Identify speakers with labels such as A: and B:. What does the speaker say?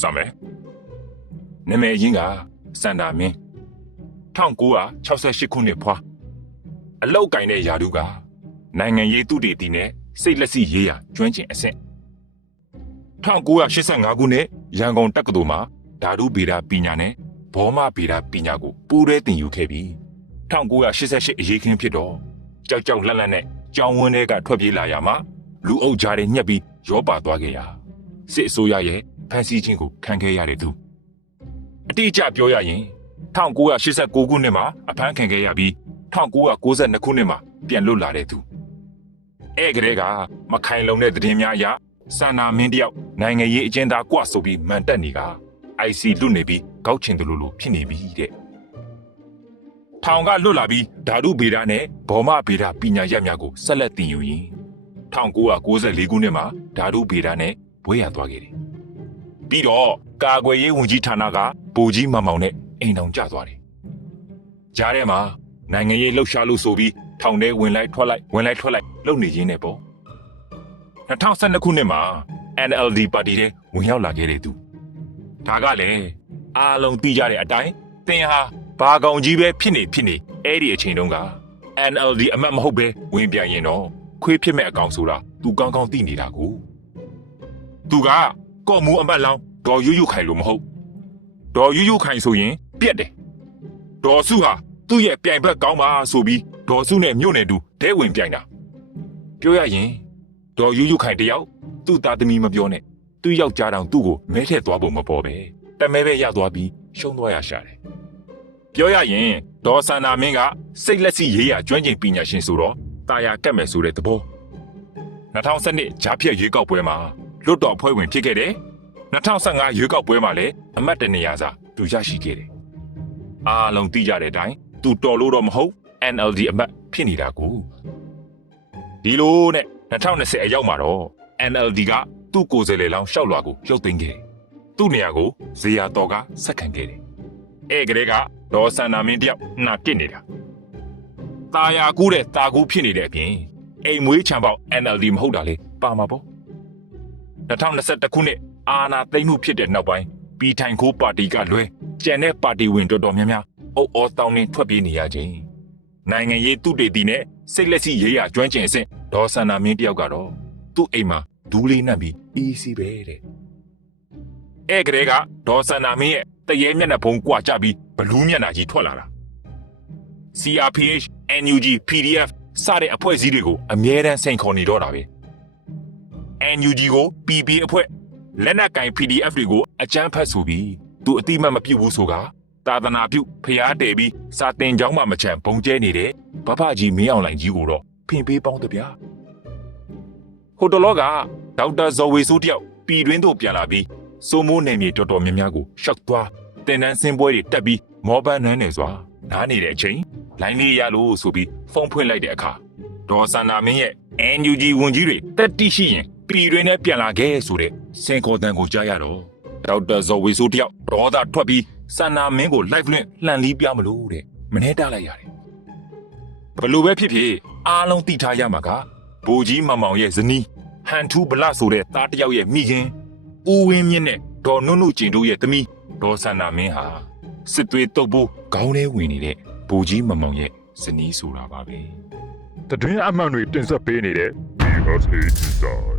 A: စမယ်နာမည်ရင်းကစန္ဒာမင်း1968ခုနှစ်ဖွာအလောက်ကင်တဲ့ယာတုကနိုင်ငံရေးသူတေသီနဲ့စိတ်လက်စီရေးရာကျွမ်းကျင်အဆင့်1985ခုနှစ်ရန်ကုန်တက္ကသိုလ်မှာဓာတုဗေဒပညာနဲ့ဘောမဗေဒပညာကိုပူးတွဲသင်ယူခဲ့ပြီး1988အရေးခင်းဖြစ်တော့ကြောက်ကြောက်လန့်လန့်နဲ့ကြောင်ဝန်းတွေကထွက်ပြေးလာရမှာလူအုပ်ကြားတွေညှက်ပြီးရောပါသွားခဲ့ရာ စစ်အစိုးရရဲ့ဖမ်းဆီးခြင်းကိုခံခဲ့ရတဲ့သူအတိအကျပြောရရင်1989ခုနှစ်မှာအဖမ်းခံခဲ့ရပြီး1992ခုနှစ်မှာပြန်လွတ်လာတဲ့သူအဲ့ကလေးကမခိုင်လုံတဲ့သတင်းများအရစန္နာမင်းတယောက်နိုင်ငံရေးအကျဉ်းသားကွဆိုပြီးမန်တက်နေက IC လွတ်နေပြီးကောက်ချင်တယ်လို့လို့ဖြစ်နေပြီတဲ့ထောင်ကလွတ်လာပြီးဓာတုဗေဒနဲ့ဘောမဗေဒပညာရပ်များကိုဆက်လက်သင်ယူရင်း1994ခုနှစ်မှာဓာတုဗေဒနဲ့ ဘွဲရသွားခဲ့တယ်ပြီးတော့ကာကွယ်ရေးဝန်ကြီးဌာနကဗိုလ်ကြီးမမောင်နဲ့အိမ်တောင်ကျသွားတယ်ကြားထဲမှာနိုင်ငံရေးလှုပ်ရှားလို့ဆိုပြီးထောင်ထဲဝင်လိုက်ထွက်လိုက်ဝင်လိုက်ထွက်လိုက်လုပ်နေရင်းနဲ့ပေါ့2012ခုနှစ်မှာ NLD ပါတီထဲဝင်ရောက်လာခဲ့တဲ့သူဒါကလည်းအားလုံးသိကြတဲ့အတိုင်းသင်ဟာဘာကောင်ကြီးပဲဖြစ်နေဖြစ်နေအဲ့ဒီအချိန်တုန်းက NLD အမတ်မဟုတ်ပဲဝင်ပြန်ရင်တော့ခွေးဖြစ်မဲ့အကောင်ဆိုတာသူကောင်းကောင်းသိနေတာကို သူကကော့မူအမတ်လောင်းဒေါ်ရွရွခိုင်လို့မဟုတ်ဒေါ်ရွရွခိုင်ဆိုရင်ပြက်တယ်ဒေါ်စုဟာသူ့ရဲ့ပြိုင်ဘက်ကောင်းပါဆိုပြီးဒေါ်စုနဲ့မြို့နယ်သူဒဲဝင်ပြိုင်တာပြောရရင်ဒေါ်ရွရွခိုင်တယောက်သူ့သားသမီးမပြောနဲ့သူ့ယောက်ျားတောင်သူ့ကိုမဲထည့်သွားဖို့မပေါ်ပဲတမဲပဲရသွားပြီးရှုံးသွားရရှာတယ်ပြောရရင်ဒေါ်ဆန္နာမင်းကစိတ်လက်စီရေးရကျွမ်းကျင်ပညာရှင်ဆိုတော့တာယာကတ်မယ်ဆိုတဲ့သဘော2012ဂျားဖြတ်ရွေးကောက်ပွဲမှာ လွတ်တော်ဖွဲ့ဝင်ဖြစ်ခဲ့တယ်2015ရွေးကောက်ပွဲမှာလည်းအမတ်တနေရာစာသူရရှိခဲ့တယ်အားလုံးသိကြတဲ့အတိုင်းသူတော်လို့တော့မဟုတ် NLD အမတ်ဖြစ်နေတာကိုဒီလိုနဲ့2020အရောက်မှာတော့ NLD ကသူ့ကိုယ်စားလှယ်လောင်းရှောက်လွှာကိုရုပ်သိမ်းခဲ့တယ်။သူ့နေရာကိုဇေယျတော်ကဆက်ခံခဲ့တယ်။အဲ့ကလေးကဒေါ်ဆန္နာမင်းတယောက်နှာပြစ်နေတာ။ตาယာကူးတဲ့ตาကူးဖြစ်နေတဲ့အပြင်အိမ်မွေးချံပေါက် NLD မဟုတ်တာလေပါမှာပေါ့။ 2021ခုနှစ်အာဏာသိမ်းမှုဖြစ်တဲ့နောက်ပိုင်းပြည်ထိုင်ခိုးပါတီကလွဲကျန်တဲ့ပါတီဝင်တော်တော်များများအုပ်အောတောင်းနှင်းထွက်ပြေးနေရခြင်းနိုင်ငံရေးသူတေသီနဲ့စိတ်လက်စီရေးရကျွမ်းကျင်အဆင့်ဒေါ်ဆန္နာမင်းတယောက်ကတော့သူ့အိမ်မှာဒူးလေးနှံ့ပြီးအီးစီပဲတဲ့အဲ့ကလေးကဒေါ်ဆန္နာမင်းရဲ့တရေမျက်နှာဖုံးကွာကြပြီးဘလူးမျက်နှာကြီးထွက်လာတာ CRPH NUG PDF စတဲ့အဖွဲ့အစည်းတွေကိုအမြဲတမ်းစိန်ခေါ်နေတော့တာပဲ NUG ကို PP အဖွဲ့လက်နက်ကင် PDF တွေကိုအကြမ်းဖက်ဆိုပြီးသူအတိမတ်မပြုတ်ဘူးဆိုကသာသနာပြုဖျားတယ်ပြီးစာတင်ကျောင်းမှမချန်ဘုံကျဲနေတဲ့ဘဖကြီးမင်းအောင်လိုင်ကြီးကိုတော့ဖင်ပေးပေါင်းတဗျာဟိုတလောကဒေါက်တာဇော်ဝေဆိုးတယောက်ပြည်တွင်းသို့ပြန်လာပြီးစိုးမိုးနယ်မြေတော်တော်များများကိုရှောက်သွားတင်တန်းစင်းပွဲတွေတက်ပြီးမောပန်းနန်းနေစွာနားနေတဲ့အချိန်လိုင်းလေးရလို့ဆိုပြီးဖုန်းဖွင့်လိုက်တဲ့အခါဒေါ်စန္နာမင်းရဲ့ NUG ဝန်ကြီးတွေတက်တိရှိရင် ပြည်တွင်းနဲ့ပြန်လာခဲ့ဆိုတဲ့စင်ကော်တန်ကိုကြားရတော့ဒေါက်တာဇော်ဝေဆိုးတယောက်ဒေါသထွက်ပြီးစန္နာမင်းကို live လွှင့်လှန်လီးပြမလို့တဲ့မနှဲတလိုက်ရတယ်ဘလို့ပဲဖြစ်ဖြစ်အားလုံးသိထားရမှာကဘိုလ်ကြီးမင်မောင်ရဲ့ဇနီးဟန်ထူးဗလဆိုတဲ့သားတစ်ယောက်ရဲ့မိခင်ဦးဝင်းမြင့်နဲ့ဒေါ်နုနုကျင်တို့ရဲ့သမီးဒေါ်ဆန္နာမင်းဟာစစ်သွေးတုပ်ဖို့ခေါင်းထဲဝင်နေတဲ့ဘိုလ်ကြီးမင်မောင်ရဲ့ဇနီးဆိုတာပါပဲ
B: တတွင်းအမှန်တွေတင်ဆက်ပေးနေတဲ့ BSA Design